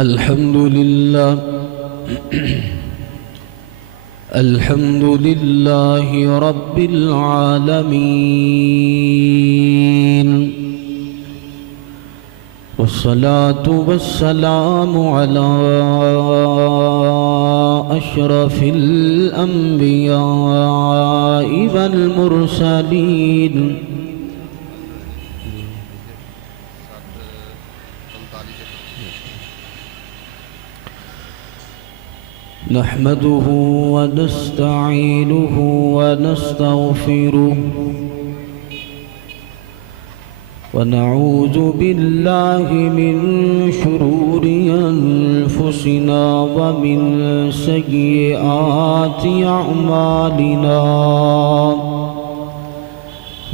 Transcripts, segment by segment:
الحمد لله الحمد لله رب العالمين، والصلاة والسلام على أشرف الأنبياء والمرسلين، نحمده ونستعينه ونستغفره ونعوذ بالله من شرور أنفسنا ومن سيئات أعمالنا،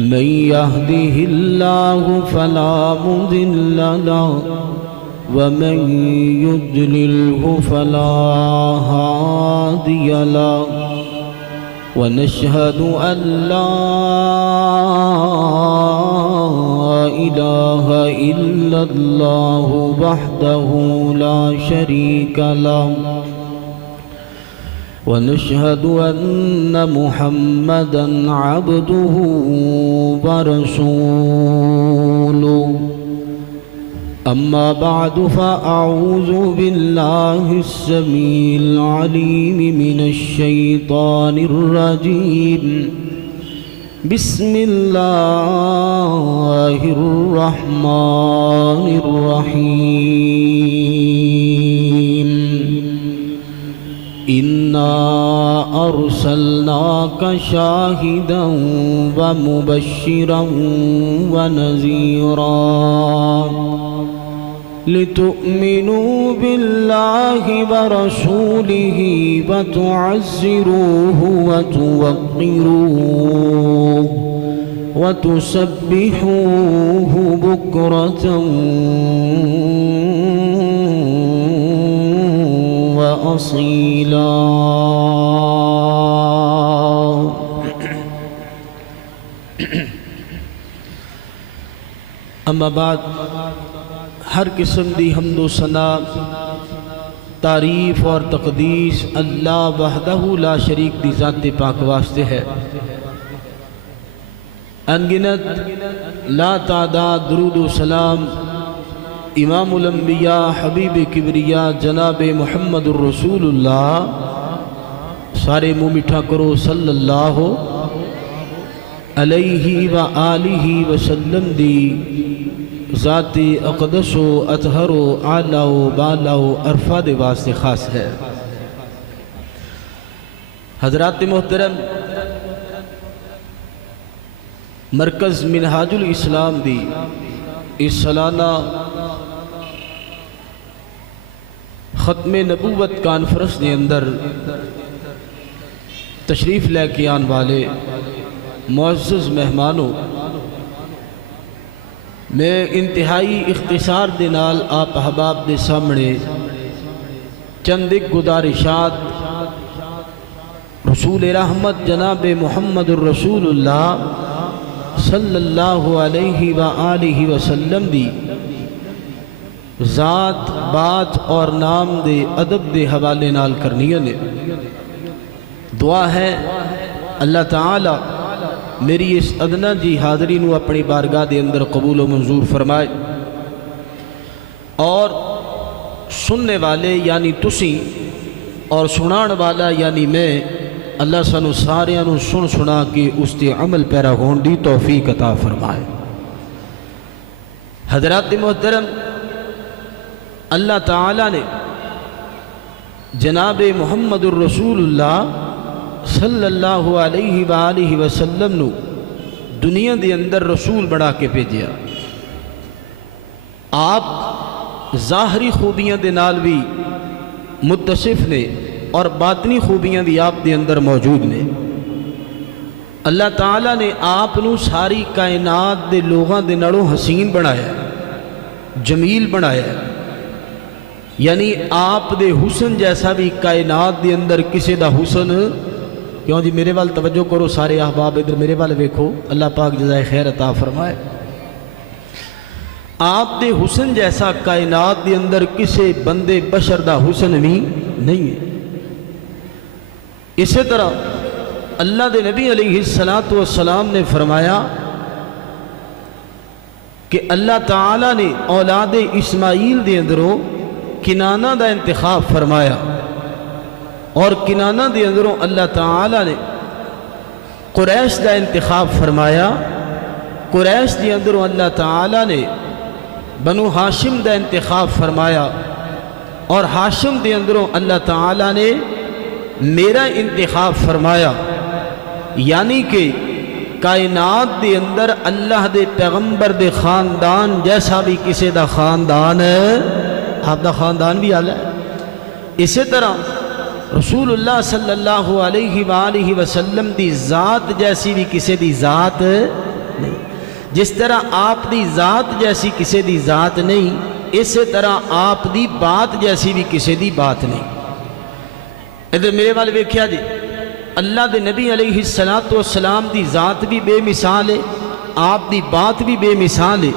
من يهده الله فلا مضل له ومن يضلله فلا هادي له، ونشهد أن لا إله إلا الله وحده لا شريك له، ونشهد أن محمدًا عبده ورسوله. أما بعد فأعوذ بالله السميع العليم من الشيطان الرجيم، بسم الله الرحمن الرحيم. إنا أرسلناك شاهدا ومبشرا ونذيرا، لتؤمنوا بالله ورسوله وتعزروه وتوقروه وتسبحوه بكرة وأصيلا. اما بعد، ہر قسم دی حمد و ثنا، تعریف اور تقدیس اللہ وحدہ لا شریک دی ذات پاک واسطے ہے۔ انگنت لا تعداد درود و سلام امام الانبیاء حبیب کبریا جناب محمد الرسول اللہ، سارے منہ میٹھا کرو صلی اللہ علیہ وآلہ وسلم دی ذات اقدس و اطہر و اعلیٰ و بالا و عرفہ دے واسطے خاص ہے۔ حضرات محترم، مرکز منہاج الاسلام دی اس سالانہ ختم نبوت کانفرنس دے اندر تشریف لے کے آن والے معزز مہمانوں، میں انتہائی اختصار دے نال آپ احباب دے سامنے چند ایک گزارشات رسول رحمت جناب محمد الرسول اللہ صلی اللہ علیہ وآلہ وسلم دی ذات بات اور نام دے ادب دے حوالے نال کرنیاں نے۔ دعا ہے اللہ تعالی میری اس ادنا جی حاضری نو اپنی بارگاہ دے اندر قبول و منظور فرمائے، اور سننے والے یعنی تسی اور سنان والا یعنی میں، اللہ سانو ساریاں نو سن سنا کے اس تے عمل پیرا ہون دی توفیق عطا فرمائے۔ حضرات محترم، اللہ تعالیٰ نے جناب محمد الرسول اللہ صلی اللہ علیہ وآلہ وسلم نو دنیا دے اندر رسول بڑھا کے بھیجیا۔ آپ ظاہری خوبیاں دے نال بھی متصف نے اور باطنی خوبیاں بھی آپ دے اندر موجود نے۔ اللہ تعالیٰ نے آپ نو ساری کائنات دے لوگاں دے نڑوں حسین بنایا ہے، جمیل بنایا ہے، یعنی آپ دے حسن جیسا بھی کائنات دے اندر کسی دا حسن کیوں جی میرے وال توجہ کرو سارے احباب ادھر میرے وال ویکھو، اللہ پاک جزائے خیر عطا فرمائے۔ آپ دے حسن جیسا کائنات دے اندر کسے بندے بشر دا حسن بھی نہیں ہے۔ اسی طرح اللہ دے نبی علیہ السلام نے فرمایا کہ اللہ تعالیٰ نے اولاد اسماعیل دے اندروں کنانہ دا انتخاب فرمایا، اور کنانہ دے اندروں اللہ تعالیٰ نے قریش دا انتخاب فرمایا، قریش دے اندروں اللہ تعالیٰ نے بنو ہاشم دا انتخاب فرمایا، اور ہاشم دے اندروں اللہ تعالیٰ نے میرا انتخاب فرمایا۔ یعنی کہ کائنات دے اندر اللہ دے پیغمبر دے خاندان جیسا بھی کسی دا خاندان ہے، آپ دا خاندان بھی اعلیٰ ہے۔ اسی طرح رسول اللہ صلی اللہ علیہ وآلہ وسلم دی ذات جیسی بھی کسی دی ذات نہیں، جس طرح آپ دی ذات جیسی کسی دی ذات نہیں، اسی طرح آپ دی بات جیسی بھی کسی دی بات نہیں۔ ادھر میرے والے ویکھیا جی، اللہ دے نبی علیہ السلام دی ذات بھی بے مثال ہے، آپ دی بات بھی بے مثال ہے،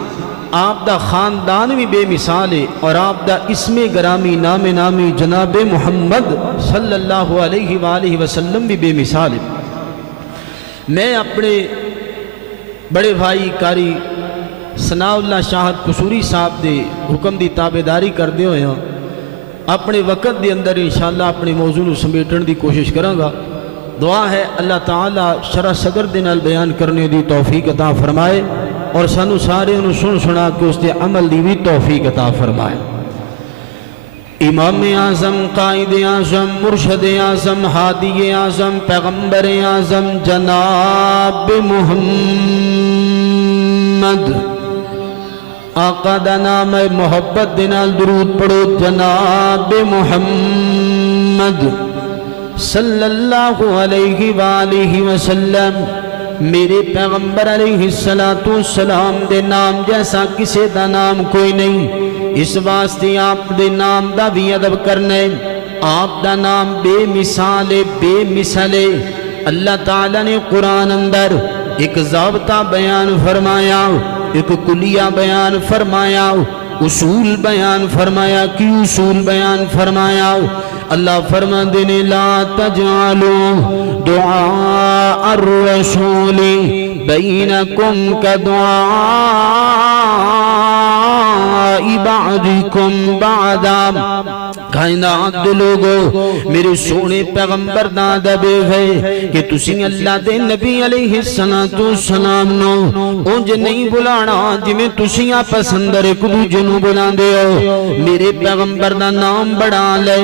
آپ دا خاندان بھی بے مثال ہے، اور آپ دا اسم گرامی نامی جناب محمد صلی اللہ علیہ وآلہ وسلم بھی بے مثال ہے۔ میں اپنے بڑے بھائی قاری ثناء اللہ شاہد قصوری صاحب دے حکم دی تابعداری کردے ہوئے ہیں، اپنے وقت دے اندر انشاءاللہ اپنے موضوع نو سمیٹن دی کوشش کروں گا۔ دعا ہے اللہ تعالیٰ شرح صدر دے نال بیان کرنے دی توفیق عطا فرمائے، اور سانو سارے انہوں سنا کے اس دے عمل دی بھی توفیق عطا فرمائے۔ امام اعظم، قائد اعظم، مرشد اعظم، ہادی اعظم، پیغمبر اعظم جناب محمد آقا دا نام محبت دے نال درود پڑھو، جناب محمد صلی اللہ علیہ وآلہ وسلم۔ میرے پیغمبر علیہ السلام دے نام جیسا کسی دا نام کوئی نہیں، اس واسطے آپ دے نام دا بھی ادب کرنے۔ آپ دا نام بے مثال بے مثل۔ اللہ تعالیٰ نے قرآن اندر ایک ضابطہ بیان فرمایا، ایک کلیہ بیان فرمایا، اصول بیان فرمایا۔ کی اصول بیان فرمایا؟ اللہ فرماتے ہیں لا تجعلوا دعاء الرسول بینکم کدعاء بعضکم بعضا۔ کائنات دے لوگو، میرے سونے پیغمبر دا ادب ہے کہ تسی اللہ دے نبی علیہ السلام نو اونج نہیں بلانا جی میں تسی آپس اندر ایک دوجے نو بلا دے ہو۔ میرے پیغمبر دا نام بڑا لے،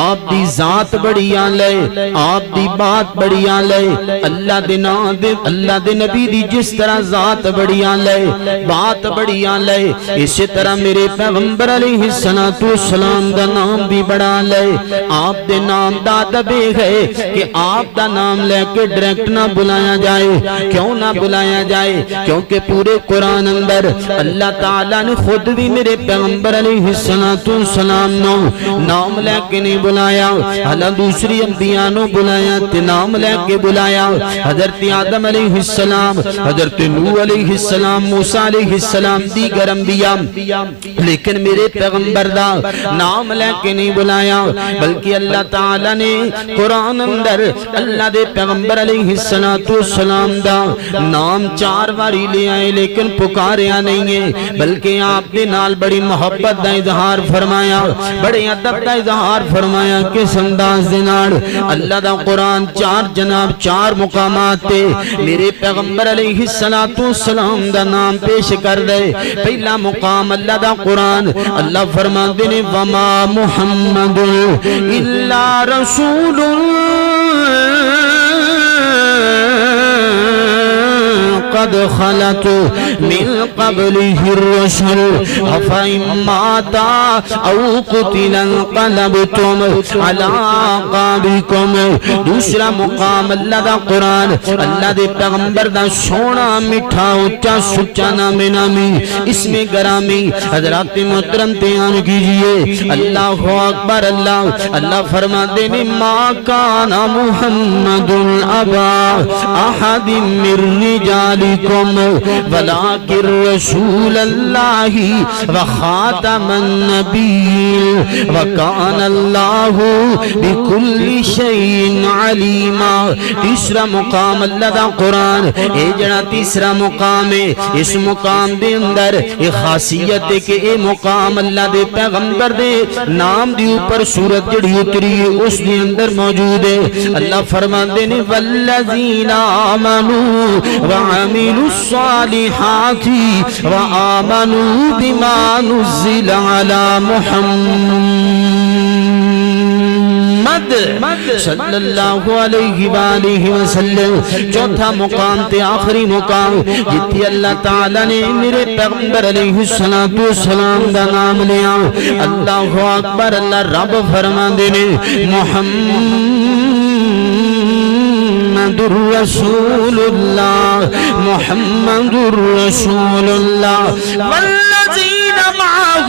آپ دی ذات بڑی لے، آپ دی بات بڑی لے۔ اللہ دے نام دے، اللہ دے نبی دی جس طرح ذات بڑی لے، بات بڑی لے، اسی طرح میرے پیغمبر علیہ السلام دا نام بھی بڑا لے۔ آپ دے نام دا ادب ہے کہ آپ دا نام لے کے ڈائریکٹ نہ بلایا جائے۔ کیوں نہ بلایا جائے؟ کیونکہ پورے قرآن اندر اللہ تعالیٰ نے خود بھی میرے پیغمبر علیہ السلام نو نام لے کے نہیں بلایا، اللہ دوسری انبیاء نو بلایا تے نام لے کے بلایا۔ حضرت آدم علیہ السلام، حضرت نوح علیہ السلام، موسیٰ علیہ السلام، دیگر انبیاء، لیکن میرے پیغمبر دا نام لے کے نہیں بلایا، بلکہ اللہ تعالیٰ نے قرآن اندر اللہ دے پیغمبر علیہ السلام دا نام 4 باری لے آئے، لیکن پکاریا نہیں ہے، بلکہ آپ نے نال بڑی محبت دا اظہار فرمایا، بڑے ادب دا اظہار فرمایا۔ کس انداز دے نال اللہ دا قرآن 4 مقامات تے میرے پیغمبر علیہ السلام دا نام پیش کر دے۔ پہلا مقام اللہ دا قرآن، اللہ فرماتے نے وما محمد الا رسول قد خلت من قبله الرسل افإن مات او قتل انقلبتم على اعقابكم۔ دوسرا مقام اللہ دا قرآن، اللہ دے پیغمبر دا سونا میٹھا اونچا سچا نامی اس میں گرامی حضرات محترم تیان کیجئے۔ اللہ اکبر۔ اللہ فرماتے ہیں ما کان محمد ابا احد من رجال رجالكم ولكن رسول الله وخاتم النبيين وكان الله بكل شيء عليما. تیسرا مقام اللہ دا قرآن، اے جڑا تیسرا مقام ہے، اس مقام دے اندر ایک خاصیت ہے کہ اے مقام اللہ دے پیغمبر دے نام دی اوپر سورت جڑی اتری ہے اس دے اندر موجود ہے. اللہ فرماندے نے والذین آمنوا وعملوا الصالحات وآمنوا بما نزل على محمد صلی اللہ علیہ وآلہ وسلم. چوتھا مقام تے آخری مقام جتی اللہ تعالیٰ نے میرے پیغمبر علیہ السلام دا نام لیا. اللہ اکبر. اللہ رب فرماندے نے محمد رسول اللہ محمد رسول اللہ والذین معه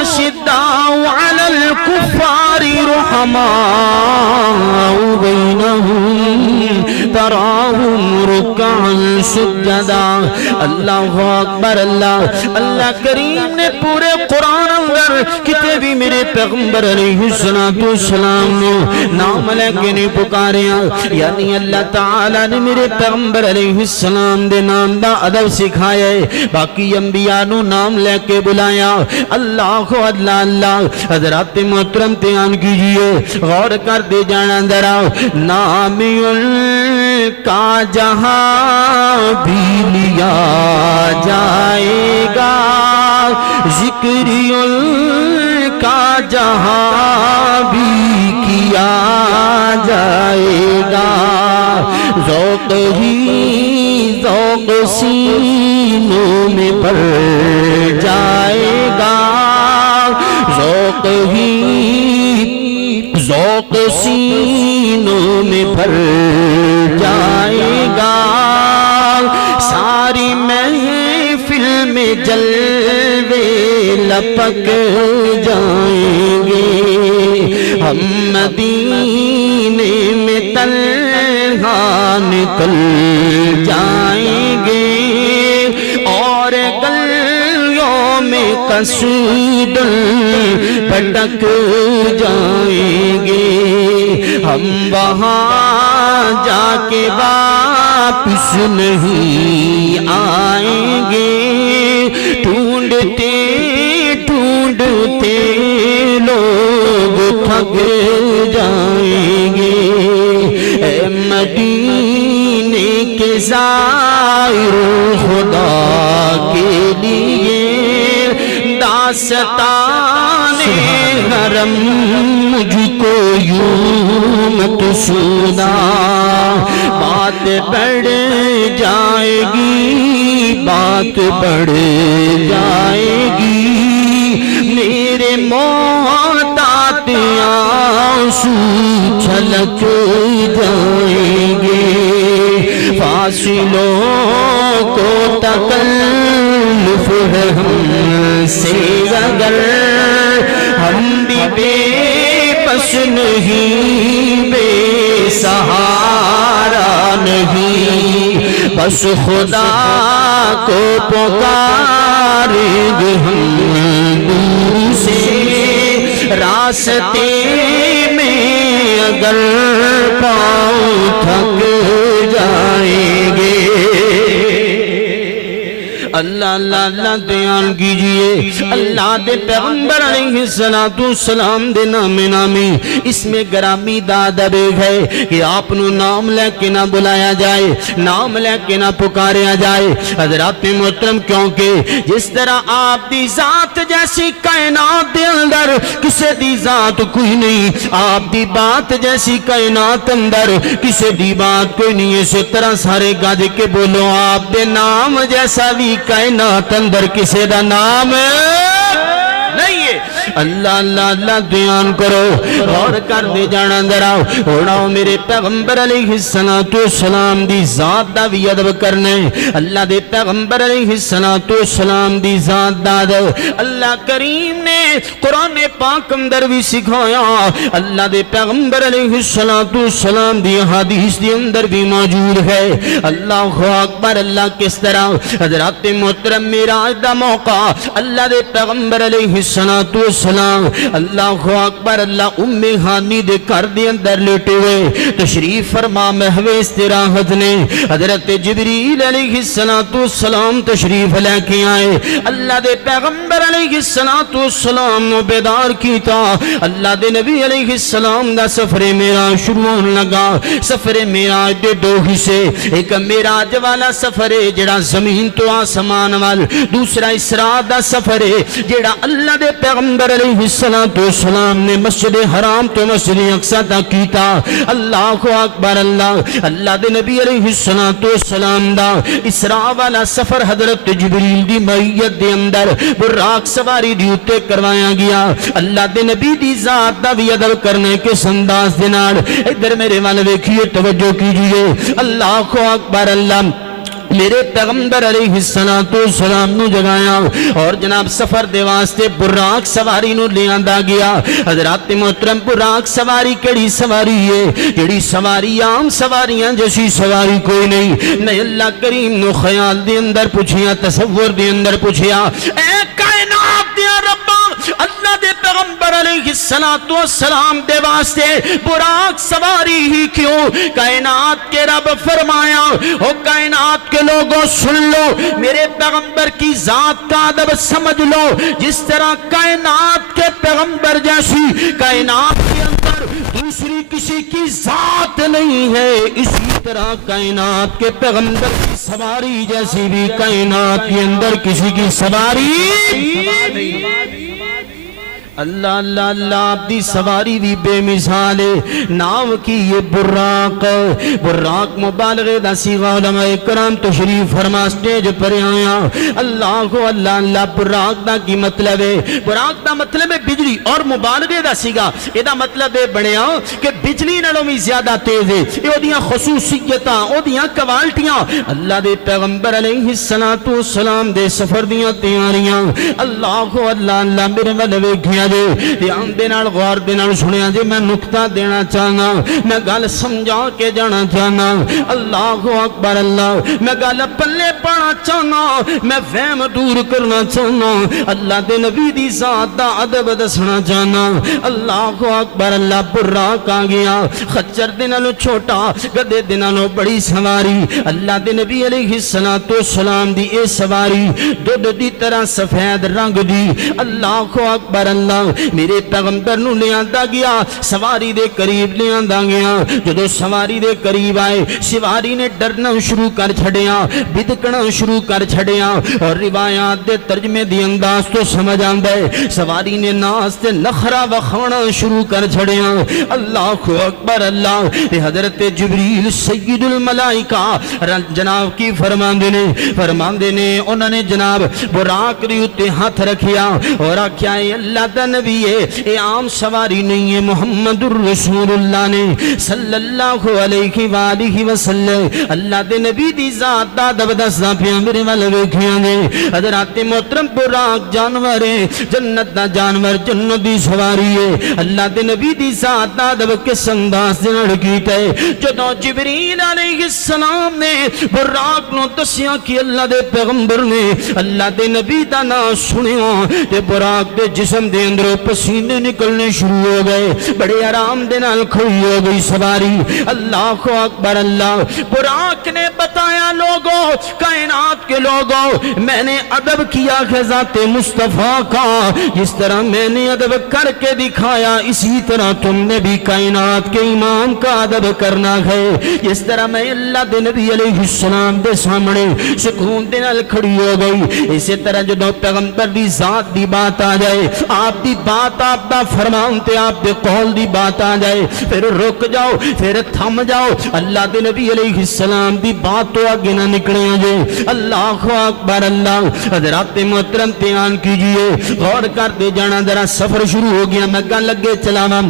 اشداء علی الکفار رحماء بینہم تراہم رکعا سجدا. اللہ اکبر. اللہ کریم نے پورے قرآن اندر کتے بھی میرے پیغمبر علیہ السلام نے نام لے کے نہیں پکاریا. یعنی اللہ تعالیٰ نے میرے پیغمبر علیہ السلام دے نام دا ادب سکھایا ہے، باقی انبیاء نو نام لے کے بلایا. اللہ اللہ. حضرات محترم دھیان کیجئے، غور کر دے جانا ذرا. نام کا جہاں بھی لیا جائے گا، ذکر کا جہاں بھی کیا جائے گا. ذوق ہی ذوق سینوں میں بھر جائے گا، ذوق ہی ذوق سینوں میں بھر جائے گا. ساری محفل میں جلوے لپک جائیں گے، ہم مدینے میں تنہا نکل جائیں گے، اور گلیوں میں قصید پٹک جائیں گے. ہم وہاں جا کے واپس نہیں آئیں گے، ڈھونڈتے ڈھونڈتے لوگ تھک جائیں گے. اے مدینے کے زائر خدا کے لیے داستان حرم مجھ کو یوں مت سنا. بات بڑھ جائے گی، بات بڑھ جائے گی، میرے محتاط آنسو چھلک جائیں گے. فاصلوں کو تکلف ہے ہم سے اگر، ہم بھی بے بس نہیں، بے سہارا نہیں، بس خدا کو پکاریں گے ہم دور سے. راستے میں اگر پاؤں تھک جائیں گے. اللہ اللہ اللہ دھیان کیجئے. اللہ دے پیغمبر علیہ السلام دے نام نامی اس میں گرامی دادب ہے کہ آپ نو نام لے کے نہ بلایا جائے، نام لے کے نہ پکاریا جائے. حضرات محترم کیونکہ جس طرح آپ دی ذات جیسی کائنات دے اندر کسے دی ذات کوئی نہیں، آپ دی بات جیسی کائنات اندر کسے دی بات کوئی نہیں. اسی طرح سارے گاج کے بولو آپ دے نام جیسا بھی کائنات اندر کسے دا نام نہیں ہے اللہ اللہ اللہ دھیان کرو اور کر دے جانا ذرا اڑاؤ میرے پیغمبر علیہ السلام دی ذات دا بھی ادب کرنے اللہ دے پیغمبر علیہ السلام دی ذات دا ادب اللہ کریم نے قرآن پاک اندر بھی سکھایا اللہ دے پیغمبر علیہ السلام دی حدیث دی اندر بھی موجود ہے اللہ اکبر اللہ کس طرح حضرات محترم معراج دا موقع اللہ دے پیغمبر علیہ السلام اللہ اکبر اللہ ام ہانی دے گھر دے اندر لیٹے ہوئے تشریف فرما محو استراحت نے حضرت جبریل علیہ السلام تشریف لے کے آئے اللہ دے پیغمبر علیہ السلام نو بیدار کیتا اللہ دے نبی علیہ السلام دا سفر معراج شروع ہونے لگا سفر معراج دے دو حصے ایک معراج والا سفر ہے جڑا زمین تو آسمان وال دوسرا اسراء دا سفر ہے جڑا اللہ دے پیغمبر علیہ السلام نے مسجد حرام تو مسجد اقصی تک کیتا اللہ اکبر اللہ اللہ دے نبی علیہ السلام دا اسراء والا سفر حضرت جبریل دی معیت دے اندر براق سواری دی اتے کروایا گیا اللہ دے نبی دی ذات دا بھی ادب کرنے کے انداز دے نال ادھر میرے والے دیکھیے توجہ کیجئے اللہ اکبر اللہ میرے پیغمبر علیہ السلام نو جگایا اور جناب سفر دے واسطے براق سواری نو لے آندا گیا حضرات محترم براق سواری کیڑی سواری ہے جڑی سواری عام سواریاں جیسی سواری کوئی نہیں نہیں اللہ کریم نو خیال دے اندر پوچھیا تصور دے اندر پوچھیا اے کائنات دے رب اللہ دے پیغمبر علیہ السلام دے واسطے براق سواری ہی کیوں کائنات کے رب فرمایا او کائنات کے لوگوں سن لو میرے پیغمبر کی ذات کا ادب سمجھ لو جس طرح کائنات کے پیغمبر جیسی کائنات کے اندر دوسری کسی کی ذات نہیں ہے اسی طرح کائنات کے پیغمبر کی سواری جیسی بھی کائنات کے اندر کسی کی سواری اللہ اللہ اللہ آپ دی سواری بھی بے مثال ہے نام کی یہ براق براق مبالغے دا صیغہ علماء کرام تشریف فرما سٹیج پر آیا اللہ کو اللہ اللہ براق دا کی مطلب ہے براق دا مطلب ہے بجلی اور مبالغے دا صیغہ یہ دا مطلب ہے بڑھیا کہ بجلی نالوں بھی زیادہ تیز ہے یہ دیاں خصوصیتاں او دیاں کوالٹیاں اللہ دے پیغمبر علیہ السلام دے سفر دیاں تیاریاں اللہ کو اللہ اللہ میرے ملوے گھیا دھیان دے نال غور دے نال سنیا جی میں نکتہ دینا چاہنا میں گل سمجھا کے جانا چاہنا اللہ اکبر اللہ میں گل پلے پانا چاہنا میں فہم دور کرنا چاہنا اللہ دے نبی دی ذات دا ادب دسنا چاہنا اللہ اکبر اللہ براق آ گیا خچر دے نالوں چھوٹا گدے دے نالوں بڑی سواری اللہ دے نبی علیہ السلام دی اے سواری دودھ دی طرح سفید رنگ دی اللہ اکبر اللہ میرے پیغمبر نو لے آندا گیا سواری دے قریب لے آندا گیا جدو سواری دے قریب آئے سواری نے ڈرنا شروع کر چھڑیا بدکنا شروع کر چھڑیا اور روایات دے ترجمے دی انداز تو سمجھ آندا ہے سواری نے ناز تے نخرا وکھانا شروع کر چھڑیا اللہ اکبر اللہ حضرت جبریل سید الملائکہ جناب کی فرماندے نے انہوں نے جناب براق دی اتے ہاتھ رکھیا اور آکھیا اے اللہ دا نبی ہے اے عام سواری نہیں ہے محمد الرسول اللہ نے صلی اللہ علیہ وآلہ وسلم اللہ دے نبی دی ذات دا دب دسنا پیا میرے والے ویکھیاں نے حضرات محترم براق جانور ہے جنت دا جانور جنت دی سواری ہے اللہ دے نبی دی ذات دا دب کس انداز دے نال کیتا ہے جدوں جبریل علیہ السلام نے براق نو دسیا کہ اللہ دے پیغمبر نے اللہ دے نبی دا نام سنیا تے براق دے جسم دے اندروں پسینے نکلنے شروع ہو گئے بڑے آرام دے نال کھڑی ہو گئی سواری اللہ اکبر اللہ براق نے بتایا لوگوں کائنات کے لوگوں میں نے ادب کیا کہ ذات مصطفیٰ کا جس طرح میں نے ادب کر کے دکھایا اسی طرح تم نے بھی کائنات کے امام کا ادب کرنا ہے جس طرح میں اللہ دے نبی علیہ السلام دے سامنے سکون دے نال کھڑی ہو گئی اسی طرح جدو پیغمبر دی ذات دی بات آ جائے آپ دی بات آپ دا فرمان تے آپ دے قول دی بات آ جائے پھر رک جاؤ پھر تھم جاؤ اللہ دے نبی علیہ السلام دی بات تو آگے نہ نکلے جائے اللہ اکبر اللہ حضرات محترم دھیان کیجئے غور کر دے جانا ذرا سفر شروع ہو گیا میں گل لگے چلاواں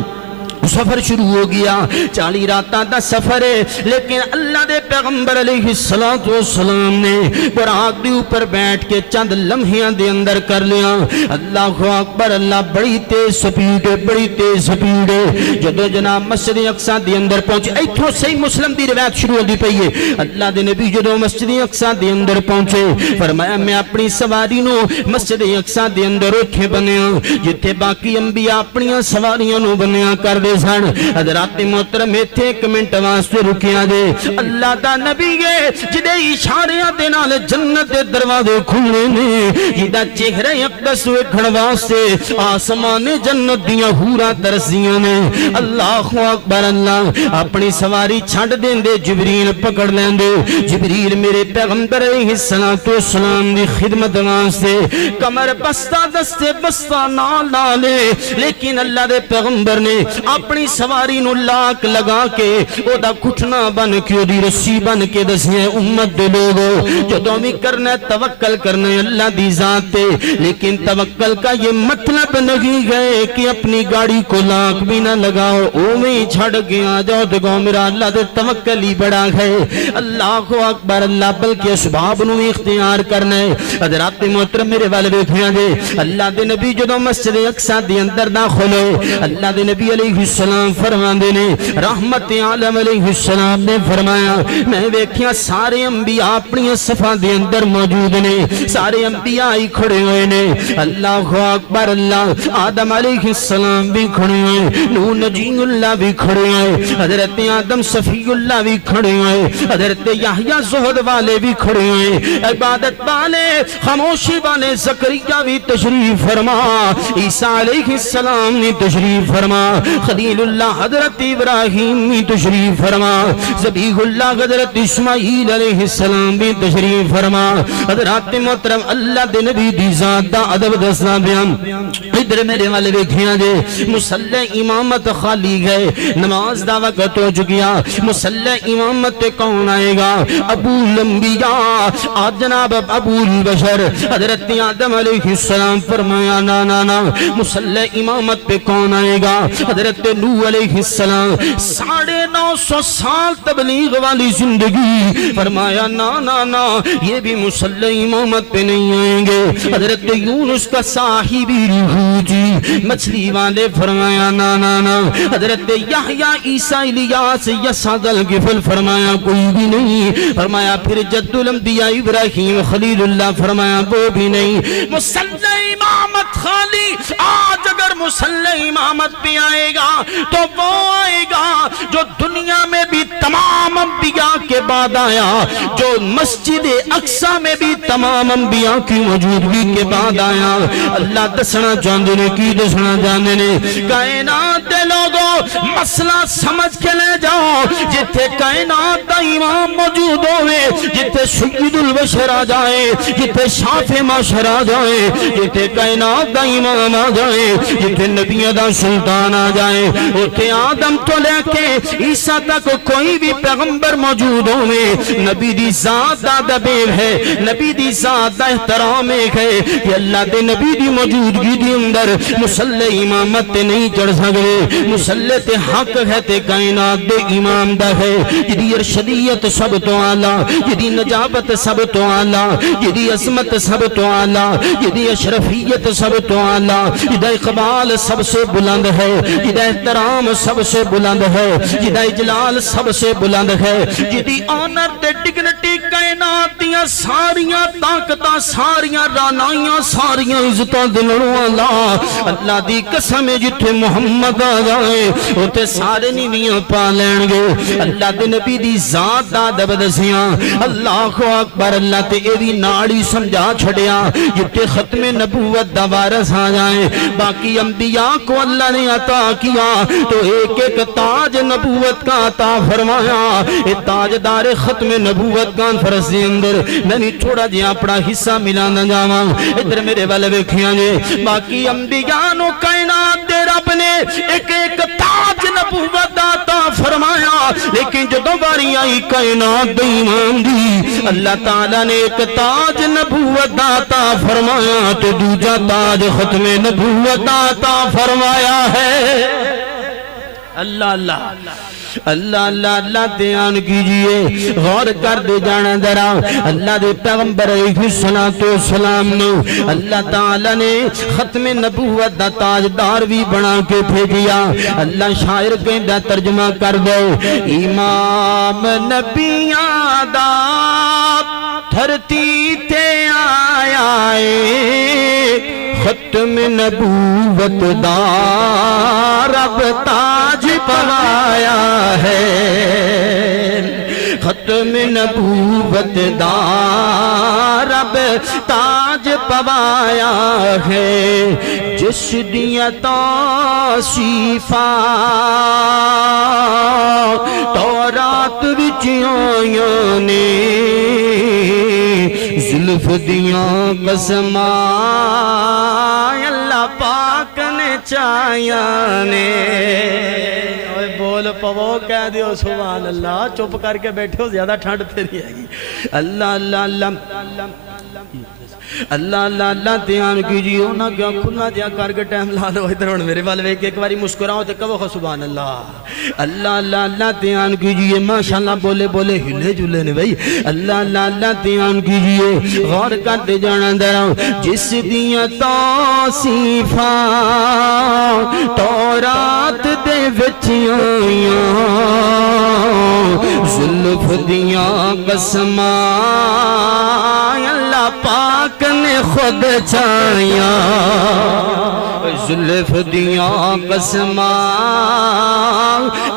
سفر شروع ہو گیا 40 راتاں دا سفر ہے لیکن اللہ دے پیغمبر علیہ السلام نے براق دے اوپر بیٹھ کے چند لمحیاں دے اندر کر لیا اللہ اکبر اللہ بڑی تیز سپیڈ ہے بڑی تیز سپیڈ ہے جدو جناب مسجد اقصی دے اندر پہنچے ایتھوں صحیح مسلم دی روایت شروع ہوندی پئی ہے اللہ دے نبی جدو مسجد اقصی دے اندر پہنچے فرمایا میں اپنی سواری نو مسجد اقصی دے اندر اوتھے بنیا جتھے باقی انبیاء اپنی سواریاں نو بنیا کر دے سن حضرات محترم ایتھے ایک منٹ واسطے رکیا دے اللہ دا نبی ہے جدے اشاریاں دے نال جنت دے دروازے کھلنے نے جدا چہرہ اقدس ویکھن واسطے آسمان جنت دیاں حوراں ترسیاں نے اللہ اکبر اللہ اپنی سواری چھڈ دیندے جبریل پکڑ لیندے جبریل میرے پیغمبر علیہ السلام دی خدمت واسطے کمر بستہ دستے بستہ نال نالے لیکن اللہ دے پیغمبر نے اپنی سواری نو لاک لگا کے او دا کھٹنا بن کے او دی رسی بن کے دسیں امت دے لوگو جدوں بھی کرنا ہے توکل کرنا ہے اللہ دی ذات تے لیکن توکل کا یہ مطلب نہیں گئے کہ اپنی گاڑی کو لاک بھی نہ لگاؤ او میں چھڑ گیا جاؤ دگو میرا اللہ دے توکل ہی بڑا ہے اللہ اکبر اللہ بلکہ اسباب نو اختیار کرنا ہے حضرات محترم میرے والے بیٹھیاں جے اللہ دے نبی جدوں مسجد اقصی دے اندر داخل ہوئے اللہ دے نبی علیہ السلام فرماندے نے رحمت عالم علیہ السلام نے فرمایا میں ویکھیا سارے انبیاء اپنی صفاں دے اندر موجود نے سارے انبیاء ہی کھڑے ہوئے نے اللہ اکبر اللہ آدم علیہ السلام بھی کھڑے ہوئے نوح نجی اللہ بھی کھڑے ہوئے حضرت آدم صفی اللہ بھی کھڑے ہوئے حضرت یحییٰ زہد والے بھی کھڑے ہوئے عبادت والے خاموشی والے زکریا بھی تشریف فرما عیسیٰ علیہ السلام نے تشریف فرما خلیل اللہ حضرت ابراہیم بھی تشریف فرما ذبیح اللہ حضرت اسماعیل علیہ السلام بھی تشریف فرما حضرات محترم اللہ دے نبی دی ذات دا ادب دسنا بیان ادھر میرے والے دیکھیاں جے مصلی امامت خالی گئے نماز دا وقت ہو چکیا مصلی امامت کون آئے گا ابو الانبیاء آج جناب ابو البشر حضرت آدم علیہ السلام فرمایا نا نا نا مصلی امامت پہ کون آئے گا حضرت نوح علیہ السلام 950 سال تبلیغ والی زندگی فرمایا نا نا نا یہ بھی مصلی امامت پہ نہیں آئیں گے حضرت یونس کا صاحبی جی مچھلی والے فرمایا نا نا نا حضرت یحییٰ عیسیٰ الیاس یسعد الغفل فرمایا کوئی بھی نہیں فرمایا پھر جد الانبیاء ابراہیم خلیل اللہ فرمایا وہ بھی نہیں مصلی امامت خالی آج اگر مصلی امامت پہ آئے گا تو وہ آئے گا جو دنیا میں بھی تمام انبیاء کے بعد آیا جو مسجد اقصی میں بھی تمام انبیاء کی موجودگی کے بعد آیا اللہ دسنا چاندے نے کی دسنا جاندے نے کائنات دے لوگوں مسئلہ سمجھ کے لے جاؤ جتھے کائنات دا امام موجود ہوئے جتھے سید البشر آ جائے جتھے شافع معاشر آ جائے جتھے کائنات دا امام آ جائے جتھے نبیوں دا سلطان آ جائے اتھے آدم تو لے کے عیسیٰ تک کوئی بھی پیغمبر موجود ہوئے نبی دی ذات دا دبیر ہے نبی دی ذات دا احترام ایک ہے کہ اللہ دے نبی دی موجودگی دی اندر مصلی امامت تے نہیں چڑھ سکے مصلی تے حق ہے تے کائنات دے امام دا ہے جدی ارشدیت سب تو آلہ جدی نجابت سب تو آلہ جدی عظمت سب تو آلہ جدی اشرفیت سب تو آلہ جدہ اقبال سب سے بلند ہے جدہ احترام سب سے بلند ہے جدہ اجلال سب سے بلند ہے جدی آنر تے ڈگنٹی کائنات دیا ساریاں طاقتاں ساریاں رانائیاں ساریاں عزتاں دلڑوں اللہ دی قسم جتھے محمد آ جائے اتے سارے نیویاں پا لین گے اللہ دے نبی دی ذات دا ادب دسیاں اللہ اکبر اللہ تے اے وی ناڑی سمجھا چھڑیا جتھے ختم نبوت دا وارث آ جائے باقی انبیاء کو اللہ نے عطا کیا تو ایک ایک تاج نبوت کا عطا فرمایا اے تاجدار ختم ختم نبوت کانفرنس دے اندر میں بھی تھوڑا جہا اپنا حصہ ملانا جاواں ادھر میرے والے ویکھیاں جے باقی انبیاء نو کائنات دے رب نے ایک ایک تاج نبوت عطا فرمایا لیکن جدوں واری آئی کائنات دے ایمان دی اللہ تعالیٰ نے ایک تاج نبوت عطا فرمایا تو دوجا تاج ختم نبوت عطا فرمایا ہے اللہ اللہ اللہ اللہ اللہ دھیان کیجئے غور کر دے جانا ذرا اللہ دے پیغمبر علیہ السلام نے اللہ تعالیٰ نے ختم نبوت دا تاجدار بھی بنا کے بھیجیا اللہ شاعر کہندا ترجمہ کر دے امام نبیاں دا دھرتی تے آیا ہے ختم نبوت دا رب تاج پوایا ہے ختم نبوت دا رب تاج پوایا ہے جس دیاں توصیفاں تورات وچ آئیاں نے زلف دیاں قسماں اللہ پاک نے چاہیاں نے بول پو کہہ دیو سبحان اللہ چپ کر کے بیٹھے ہو زیادہ ٹھنڈ پھری ہے گی اللہ اللہ اللہ اللہ اللہ اللہ دھیان کیجئے ہونا کیا کھلا دیا کر کے ٹائم لا لو ادھر ہوں میرے والے ایک باری مسکراؤ تے کہو سبحان اللہ اللہ اللہ اللہ دھیان کیجئے ماشاءاللہ بولے بولے ہلے جلے نے بھائی اللہ اللہ اللہ دھیان کیجئے غور کرتے جانا دراؤ جس دیاں توصیفاں تورات دے وچ آئیاں زلف دیاں قسماں اللہ پاک نے خود چاہیاں زلف دیاں قسماں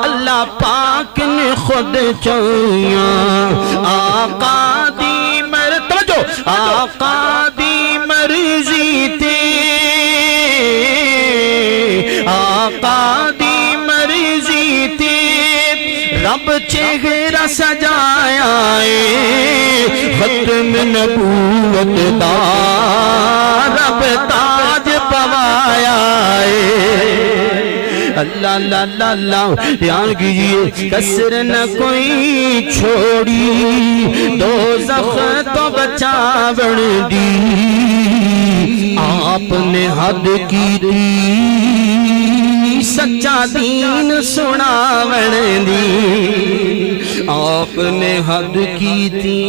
اللہ پاک نے خود چاہیاں آقا دی توجہ آقا دی مرضی تے آقا دی مرضی تے رب چہرہ سجایا ہے ختم نبوت دا رب تاج پوایا ہے اللہ اللہ اللہ اللہ دھیان کیجئے کسر نہ کوئی چھوڑی دوزخ تو بچاون دی آپ نے حد کی دی سچا دین سناون دی آپ نے حد کی تھی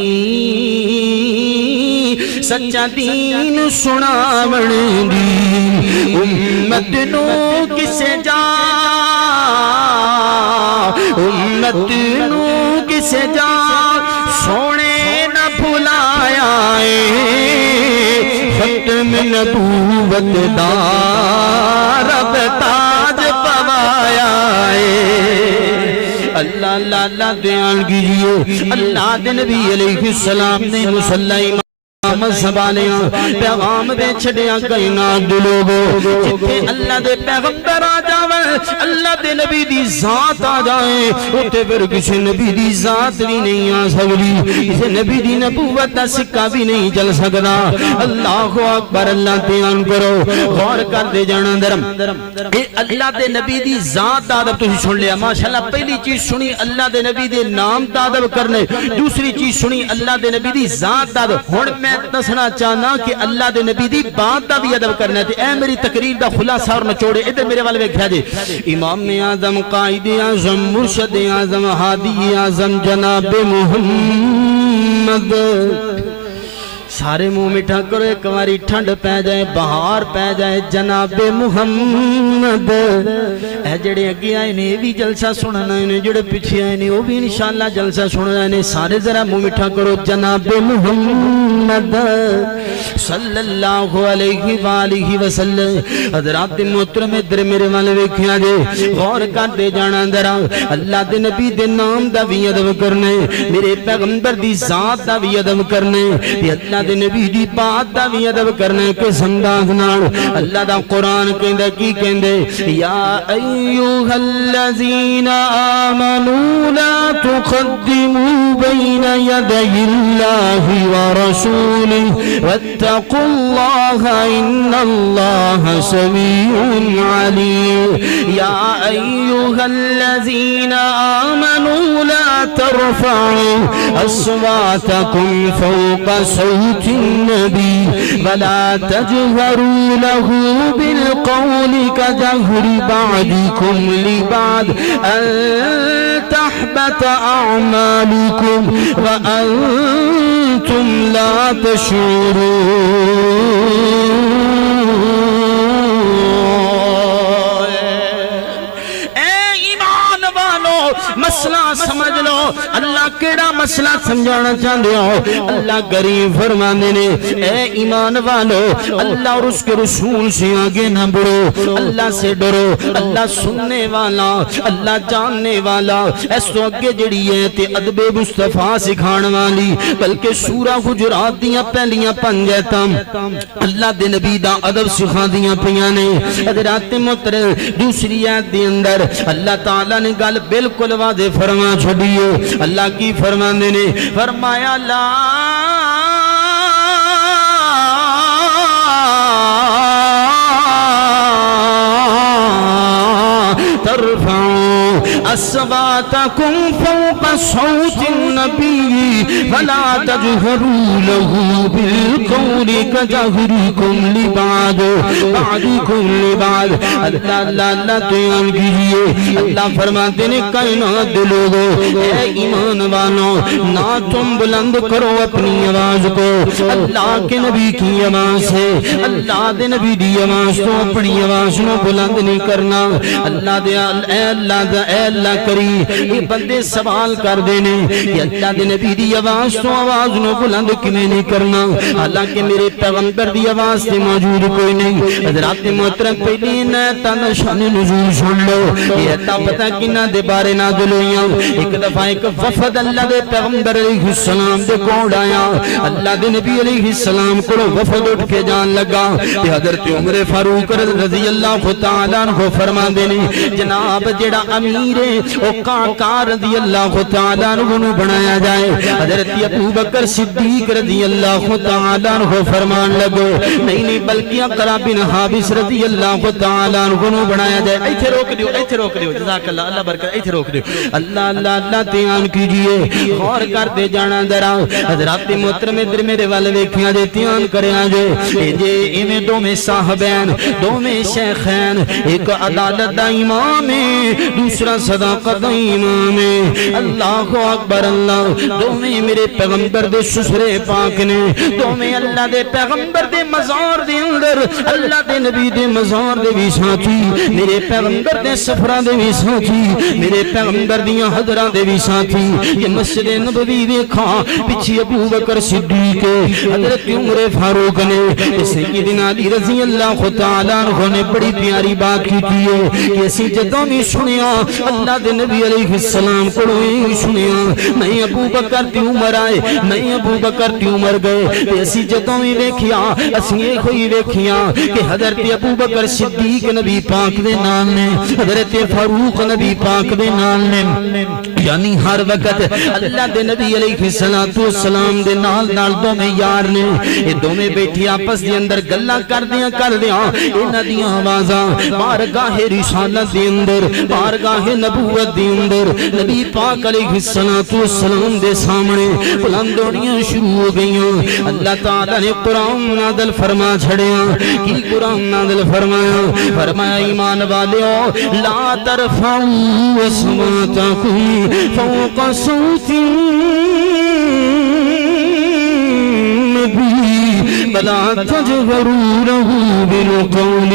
سچا دین سناون دی امت نو کسے جا امت نو کسے جا سونے نہ بھلایا ختم نبوت دا رب تاج پوایا اللہ اللہ اللہ دھیان کیجئے اللہ دے نبی علیہ السلام نے مصلی امام سبانیاں پیغام دے چھڑیاں کائنات دے لوگو جتھے اللہ دے پیغمبر آ جاویں اللہ دے نبی دی ذات آ جائیں اتے پھر کسی نبی دی ذات بھی نہیں آ سکتی کسی نبی دی نبوت دا سکہ بھی نہیں چل سکتا اللہ اکبر اللہ دھیان کرو غور کر دے جانا درم اے اللہ دے نبی دی ذات دا ادب تسی سن لیا ماشاءاللہ پہلی چیز سنی اللہ دے نبی دے نام دا ادب کرنے دوسری چیز سنی اللہ دے نبی دی ذات دا ادب ہن میں دسنا چاہنا کہ اللہ دے نبی دی بات دا بھی ادب کرنا ہے اے میری تقریر دا خلاصہ اور نچوڑے ادھر میرے والے ویکھیا جے امام اعظم قائد اعظم مرشد اعظم ہادی اعظم جناب محمد سارے منہ میٹھا کرو ایک باری ٹھنڈ پہ جائے بہار پہ جائے جناب محمد اے جڑے اگے آئے نے بھی جلسہ سننا ہے جڑے پیچھے آئے نے وہ بھی انشاءاللہ جلسہ سننا ہے سارے ذرا منہ میٹھا کرو جناب محمد صلی اللہ علیہ وآلہ وسلم حضرات محترم ادھر میرے والے ویکھیا جے غور کر دے جانا ذرا اللہ دے نبی دے نام دا بھی ادب کرنے میرے پیغمبر دی ذات دا بھی ادب کرنے اللہ دے نبی دی بات دا بھی ادب کرنے کے انداز نال اللہ دا قرآن کہندا کی کہندے یا ایھا الذین آمنوا لا تقدموا بین یدی اللہ ورسولہ واتقوا اللہ ان اللہ سمیع علیم یا ایھا الذین آمنوا لا ترفعوا اصواتکم فوق صوت النبی ولا تجهروا له بالقول كجهر بعضكم لبعض أن تحبط أعمالكم وأنتم لا تشعرون مسئلہ سمجھ لو اللہ کیڑا مسئلہ سمجھانا چاہتے ہو اللہ غریب فرمانے نے اے ایمان والو اللہ اور اس کے رسول سے آگے نہ بڑھو اللہ سے ڈرو اللہ سننے والا اللہ جاننے والا اس تو آگے جڑی ہے تے ادب مصطفیٰ سکھان والی بلکہ سورہ حجرات دیاں پہلیاں پنجیتاں اللہ دے نبی دا ادب سکھا دیاں پیانے حضرات محترم دوسری آیت دے اندر اللہ تعالیٰ نے گل بالکل واضح فرما چھڑیو اللہ کی فرمانے نے فرمایا لا ترفعوا اصواتکم فوق صوت النبی ولا تجهروا له بالقول كجهركم لبعض بعضكم لبعض اللہ اللہ اللہ تیان کیجئے اللہ فرماتے نے کائنات دے لوگو اے ایمان والوں نہ تم بلند کرو اپنی آواز کو اللہ کے نبی کی آواز سے اللہ دے نبی دی آواز تو اپنی آواز نو بلند نہیں کرنا اللہ دے اے اللہ کری یہ بندے سوال کر دینے کہ اللہ دے نبی دی آواز تو آواز نو بلند کیوں نہیں کرنا حالانکہ میرے پیغمبر دی آواز سے موجود کوئی نہیں حضرات محترم پہلی نیتاں دا شان نزول سن لو یہ تا پتہ کنہ دے بارے نازل ہویاں ایک دفعہ ایک وفد اللہ دے پیغمبر علیہ السلام دے کول آیا اللہ دے نبی علیہ السلام کو وفد اٹھ کے جان لگا کہ حضرت عمر فاروق رضی اللہ تعالیٰ عنہ فرما دینے جناب جڑا امیر ہے او قعقاع رضی اللہ تعالیٰ عنہ بنایا جائے حضرت ابو بکر صدیق رضی اللہ تعالیٰ عنہ فرمان لگو نہیں بلکہ اقرا بن حابس رضی اللہ تعالیٰ عنہ بنایا جائے ایتھے روک دیو جزاک اللہ اللہ برکت ایتھے روک دیو اللہ اللہ اللہ تیان کیجئے غور کر دے جانا ذرا حضرات محترم ادھر میرے والے ویکھیاں دے تیان کرے آجے جے ایویں دو میں صاحبین دو میں شیخین ایک عدالت دا امام ہے دوسرا صداقت دا امام ہے اللہ اکبر اللہ دو میں میرے پیغمبر دے سسرے پاک نے دو میں اللہ دے پیغمبر دے مزار دے اندر اللہ دے نبی دے مزار دے بھی ساتھی میرے پیغمبر دے سفرہ دے بھی ساتھی میرے پیغمبر دیاں حضرہ دے بھی ساتھی یہ مسجد نبوی دیکھا پیچھے ابو بکر صدیق حضرت عمر فاروق نے سیدنا علی رضی اللہ تعالیٰ عنہ نے بڑی پیاری بات کی ہے کہ اسی جدوں میں سنیا اللہ دے نبی علیہ السلام کو سنیا نہیں ابو بکر تی عمر آئے نہیں ابو بکر تی عمر گئے اسی جدوں میں دیکھیا اسی ایک ہوئی دیکھیا کہ حضرت ابو بکر صدیق نبی پاک دے نام نے حضرت فاروق نبی پاک دے نام نے یعنی ہر وقت اللہ دے نبی علیہ السلام دے نال دو میں یار نے یہ دو میں بیٹھی آپس دے اندر گلہ کر دیا انہ دیا آوازاں بارگاہ رسالت دے اندر بارگاہ نبوت دے اندر نبی پاک علیہ السلام دے سامنے بلندوڑیاں شروع ہو گئیاں اللہ تعالیٰ نے قرآن نازل فرما چھڑیا کی قرآن نازل فرمایا ایمان والیو لا ترفعوا اصواتکم فوق صوت النبی بلا تجهروا له بالقول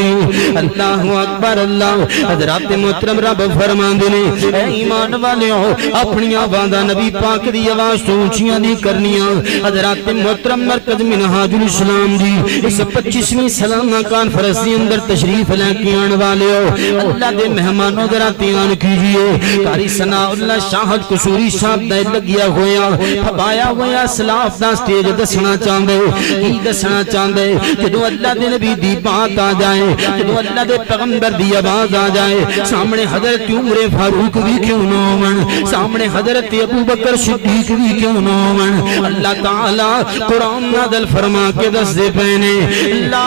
اللہ اکبر اللہ حضرات محترم رب فرماندے نے اے ایمان والےو اپنی آوازاں نبی پاک دی آواز تو اونچیاں نہیں کرنیاں حضرات محترم مرکز منہاج الاسلام دی اس 25ویں سالانہ کانفرنس کے اندر تشریف لے کے آنے والے ہو اللہ دے مہمانوں ذرا دھیان کیجئے قاری ثناء اللہ شاہد قصوری صاحب دا لگیا ہویا پھبایا ہویا اسلاف دا سٹیج دسنا چاہندے کی دسنا چاہندے جدوں اللہ دے نبی دی بات آ جائے جدوں اللہ دے پیغمبر دی آواز آ جائے سامنے حضرت عمر فاروق بھی کیوں نہ ہون سامنے حضرت ابو بکر صدیق بھی کیوں نہ ہون اللہ تعالی قرآن نازل فرما کے دس دے پہنے لا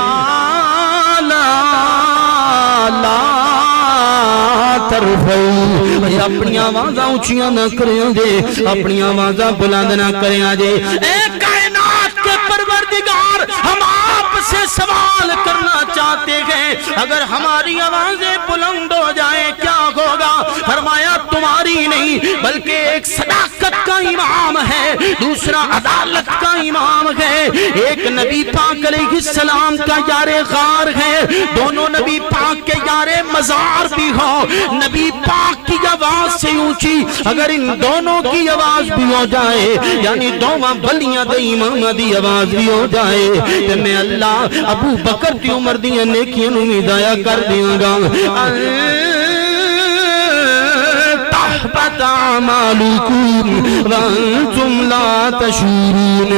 لا لا ترفعوا اپنی آوازاں اونچیاں نہ کریاں جے اپنی آوازاں بلند نہ کریاں جے اے کائنات کے پروردگار ہم آپ سے سوال کرنا چاہتے ہیں اگر ہماری آوازیں بلند ہو جائیں کیا ہوگا فرمایا تمہاری نہیں بلکہ ایک صداقت کا امام ہے دوسرا عدالت کا امام ہے ایک نبی پاک علیہ السلام کا یار غار ہے دونوں نبی پاک کے یار مزار بھی ہو نبی پاک کی آواز سے اونچی اگر ان دونوں کی آواز بھی ہو جائے یعنی دونوں ولیاں دے امام دی آواز بھی ہو جائے تو میں اللہ ابو بکر کی عمر دی نیکیاں نوں ہدایہ کر دیاں گا تحبط اعمالکم وانتم لا تشعرون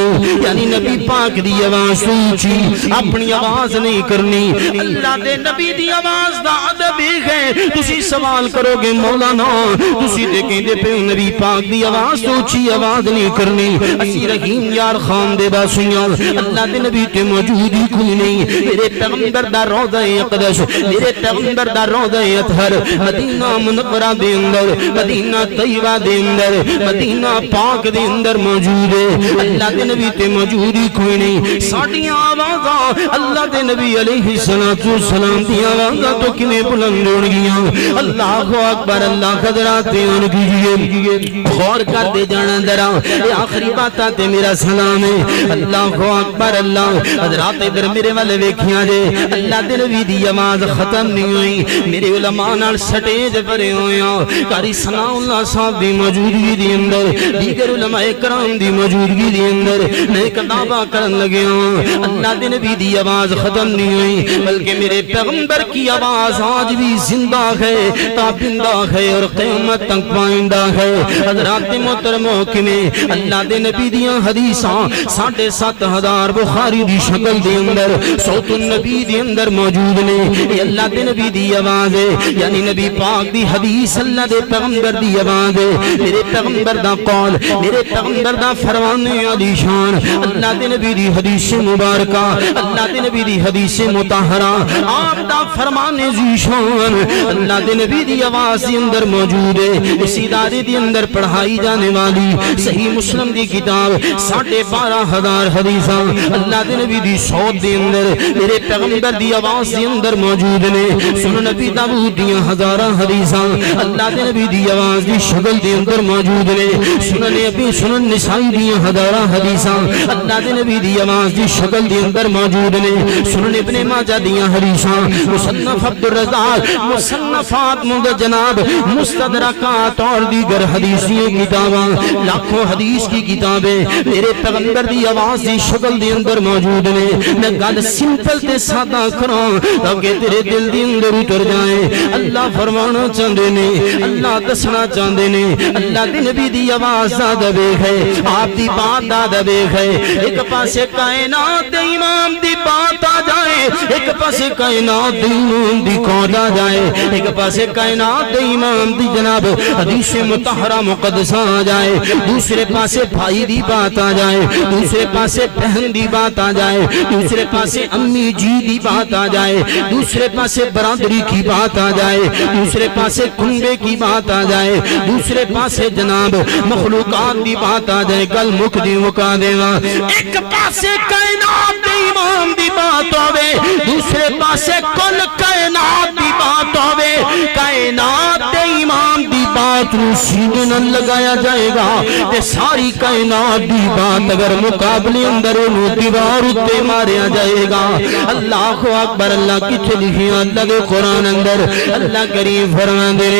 یعنی نبی پاک دی آواز اونچی اپنی آواز نہیں کرنی اللہ دے نبی دی آواز دا ادب ہے تسی سوال کرو گے مولانا تسی دیکھیں دے پہ نبی پاک دی آواز اونچی آواز نہیں کرنی اسی رحیم یار خان دے باسیاں اللہ دے نبی تے موجود ہی کوئی نہیں میرے پیغمبر دا روضہ اقدس میرے پیغمبر دا روضہ اطہر مدینہ منورہ دے اندر مدینہ طیبہ دے اندر مدینہ پاک دے اندر موجود ہے اللہ دے نبی تے موجود ہی کوئی نہیں ساڑھی آوازاں اللہ دے نبی علیہ السلام دی آوازاں تو کنے بلند ہون گیاں اللہ اکبر اللہ حضرات ان کیجئے غور کر دے جانا درا یہ آخری بات آتے میرا سلام ہے اللہ اکبر اللہ حضرات ادھر میرے والے ویکھیاں جے اللہ دے نبی دی آواز ختم نہیں ہوئی میرے علماء نال سٹیج پرے ہویاں قاری ثناء اللہ صاحب دی موجودگی دی اندر دیگر علماء کرام دی موجودگی دی اندر میں ایک دعویٰ کرن لگے ہوں اللہ دے نبی دی آواز ختم نہیں ہوئی بلکہ میرے پیغمبر کی آواز آج بھی زندہ ہے تابندہ ہے اور قیامت تک پائندہ ہے حضرات محترموں میں اللہ دے نبی دیاں حدیثاں 7,500 بخاری دی شکل دے اندر صوت النبی دے اندر موجود نے یہ اللہ دے نبی دی آواز ہے یعنی نبی پاک دی حدیث اللہ دے پیغمبر دی آواز ہے میرے پیغمبر دا قول میرے پیغمبر دا فرمان علی شان اللہ دے نبی دی حدیث مبارکہ اللہ دے نبی دی حدیث مطہرہ آپ دا فرمان ذی شان اللہ دے نبی دی آواز دی اندر موجود ہے اس ادارے دی اندر پڑھائی جانے والی صحیح مسلم دی کتاب 12,500 حدیثاں اللہ دے نبی دی صوت دی اندر میرے پیغمبر دی آواز دی اندر موجود نے سنن نبی داؤد دیاں ہزاراں حدیثاں اللہ دے نبی دی آواز دی شکل دے اندر موجود نے سنن ابی سنن نسائی دیاں ہزاراں حدیثاں اللہ دے نبی دی آواز دی شکل دے اندر موجود نے سنن ابن ماجہ دیاں حدیثاں مصنف عبد الرزاق مصنفات جناب مستدرکات اور دیگر حدیثی کتاباں لاکھوں حدیث کی کتابیں میرے پیغمبر دی آواز دی شکل دے اندر موجود نے میں گل سمپل تے سادہ کراں تاکہ تیرے دل دے اندر اتر جائے اللہ فرمانا چاہندے نے اللہ دسنا چاہندے نے اللہ دی نبی دی آواز دا دبے ہے آپ دی بات دا دبے ہے ایک پاسے کائنات دے امام دی بات آ جائے ایک پاسے کائنات دے امام دی قول آ جائے ایک پاسے کائنات دے امام دی جناب حدیث مطہرہ مقدسہ آ جائے دوسرے پاسے بھائی دی بات آ جائے دوسرے پاسے بہن دی بات آ جائے دوسرے پاسے امی جی دی بات آ جائے دوسرے پاسے برادری کی بات آ جائے دوسرے پاسے کنبے کی بات آ جائے دوسرے پاسے جناب مخلوقات دی بات آ جائے گل مک دی مکا دے گا ایک پاسے کائنات دی امام دی بات ہوئے دوسرے پاسے کل کائنات دی بات ہوئے کائنات دی امام دی بات بات نو سینے نہ لگایا جائے گا تے ساری کائنات دی بات اگر مقابلے اندر انہوں دیوار اتے ماریا جائے گا. اللہ اکبر. اللہ کچھ لکھیا اللہ کے قرآن اندر اللہ کریم فرمان دے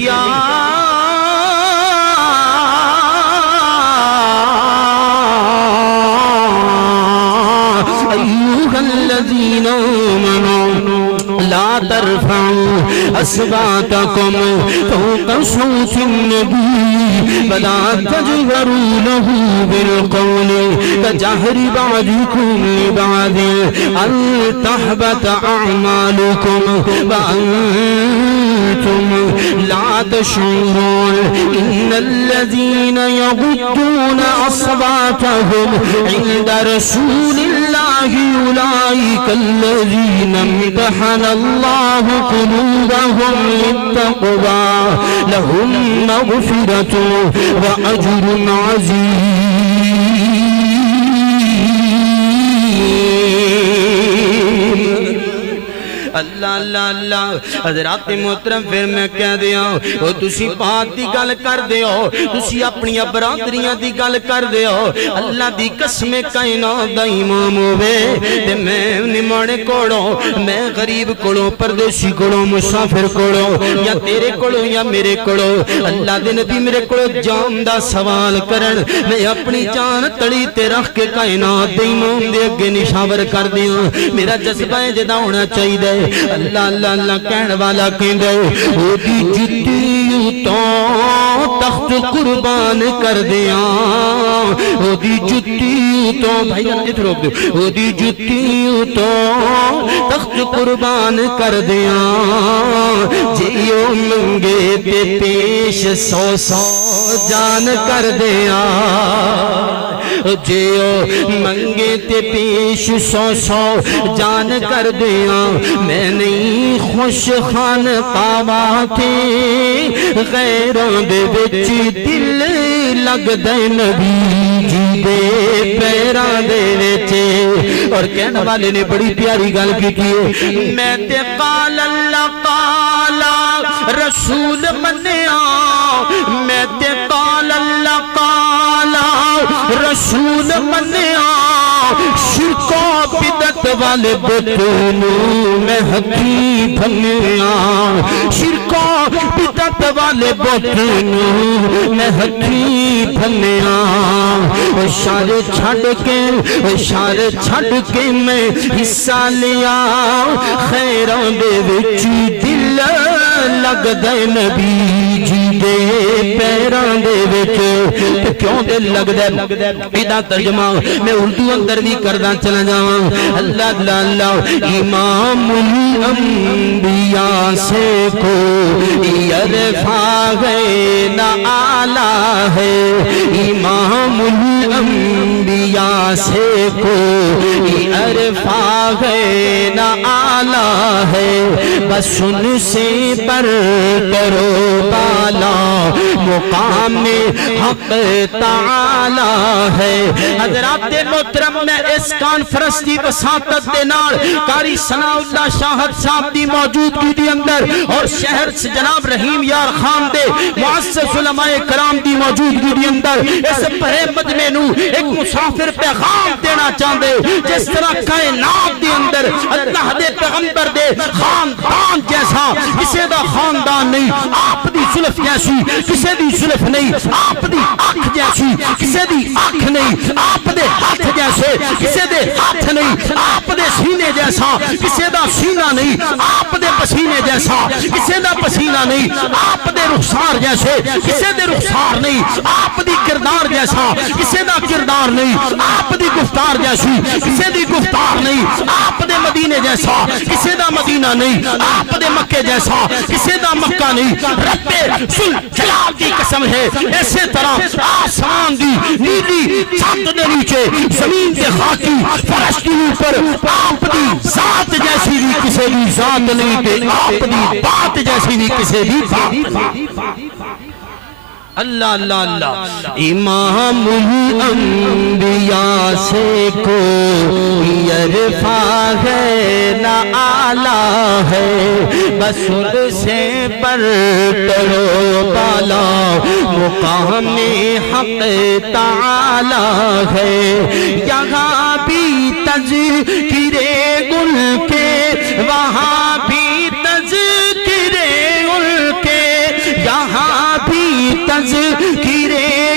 یا ایوہ الذین آمنوا لا ترفعوا اصواتکم فوق صوت النبی ولا تجهروا له بالقول كجهر بعضكم لبعض ان تحبط اعمالكم وانتم لا تشعرون ان الذين يغضون اصواتهم عند رسول الله اولئك الذين امتحن الله قلوبهم للتقوى لهم مغفرة وأجر عظيم. اللہ اللہ اللہ. حضرات محترم پھر میں کہہ دیا وہ تسی بات دی گل کر دیو تسی اپنی برادریاں دی گل کر دیو. اللہ دی قسم کائنات دا امام ہوئے تے میں نمانے کوڑوں میں غریب کوڑوں پردیسی کوڑوں مسافر کوڑوں یا تیرے کوڑوں یا میرے کوڑوں اللہ دے نبی میرے کوڑوں جان دا سوال کرن میں اپنی جان تڑی تے رکھ کے کائنات دے امام دے اگے نشاور کر دیا. میرا جذبہ جدا ہونا چاہی دے. اللہ اللہ اللہ کہن والا کہندے او دی جتی تو تخت قربان کر دیا. او دی جتی تو بھائی جان ادھر روک دو. او دی جتی تو تخت قربان کر دیا. جیو منگے تے پیش سو سو جان کر دیا. جیو منگے تے پیش سو سو جان کر دیا. میں نہیں خوش خان پاوا تھے غیروں دے وچ دل لگ دے نبی جی دے پیران دے وچ. اور کہنے والے نے بڑی پیاری گل کی ہے میں تے قال اللہ قال رسول منیا. میں تے قال اللہ قال رسول منیا. شرک و بدعت والے بتوں میں حقی بھنیا. شرک و بدعت والے بتوں میں حقی بھنیا. اشارے چھڑ کے میں حصہ لیا. خیروں دے وچ دل لگ دے نبی جی دے پیران دے وچ. کیوں دل لگ دے ایدہ ترجمہ میں اردو اندر بھی کردہ چلا جاؤں. اللہ اللہ اللہ. امام الانبیاء سے کوئی عرفہ ہے نہ آلہ ہے. امام الانبیاء سے کوئی عرفہ ہے نہ آلہ ہے. بس ان سے پر کرو بالا مقام حق تعالی ہے. حضرات محترم میں اس کانفرنس دی وساطت دے نال قاری ثناء اللہ شاہد صاحب دی موجودگی دی اندر اور شہر سے جناب رحیم یار خان دے معزز علماء کرام دی موجودگی دی اندر اس بڑے مجمع نو ایک مسافر پیغام دینا چاہندے. جس طرح کائنات دی اندر اللہ دے پیغمبر دے خاندان جیسا کسے دا خاندان نہیں. آپ دی سلف جیسی کسے دی سلف نہیں. آپ دی آنکھ جیسی کسے دی آنکھ نہیں. آپ دے ہاتھ جیسے کسے دے ہاتھ نہیں. آپ دے سینے جیسا کسے دا سینہ نہیں. آپ دے پسینے جیسا کسے دا پسینہ نہیں. آپ دے رخسار جیسے کسے دے رخسار نہیں. آپ دی کردار جیسا کسے دا کردار نہیں. آپ دی گفتار جیسی کسے دی گفتار نہیں. آپ دے مدینے جیسا کسے دا مدینہ نہیں. آپ دے مکے جیسا کسے دا مکہ نہیں. رب ذوالجلال کی قسم ہے ایسے طرح آسمان دی نیلی چھت دے نیچے زمین دے خاکی فرش کے اوپر آپ دی ذات جیسی بھی کسی دی ذات نہیں تے آپ دی بات جیسی بھی کسی دی بات نہیں. اللہ اللہ اللہ۔ امام الانبیاء سے کوئی عرفہ ہے نہ آلہ ہے، بس ان سے برتر و بالا مقام حق تعالی ہے۔ یہاں بھی تذکر گل کے، وہاں بھی تذکر گل کے، یہاں بھی تذکر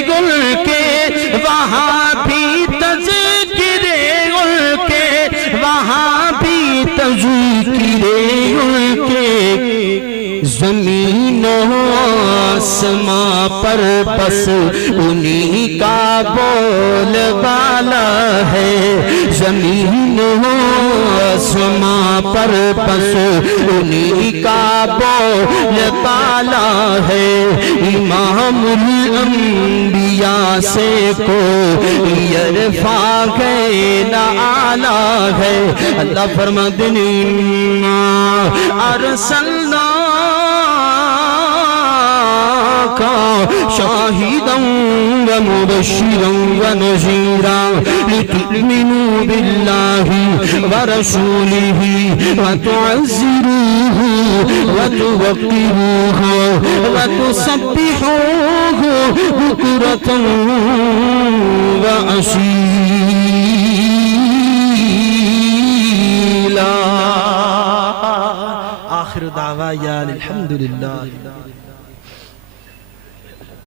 گل کے، وہاں بھی تذکر گل کے، وہاں بھی تذکر گل کے۔ زمین و آسماں پر بس انہی کا بول بالا ہے، زمین و آسماں پر بس انہی کا بول بالا ہے۔ امام الانبیاء سے کوئی عرفہ ہے نہ آلہ ہے۔ اللہ فرماتے ہیں ارسلناک شاہدا ومبشرا ونذیرا لتؤمنوا باللہ ورسولہ وتعزروہ وتوقروہ وتسبحوہ بکرۃ وأصیلا۔ آخر دعوانا الحمدللہ۔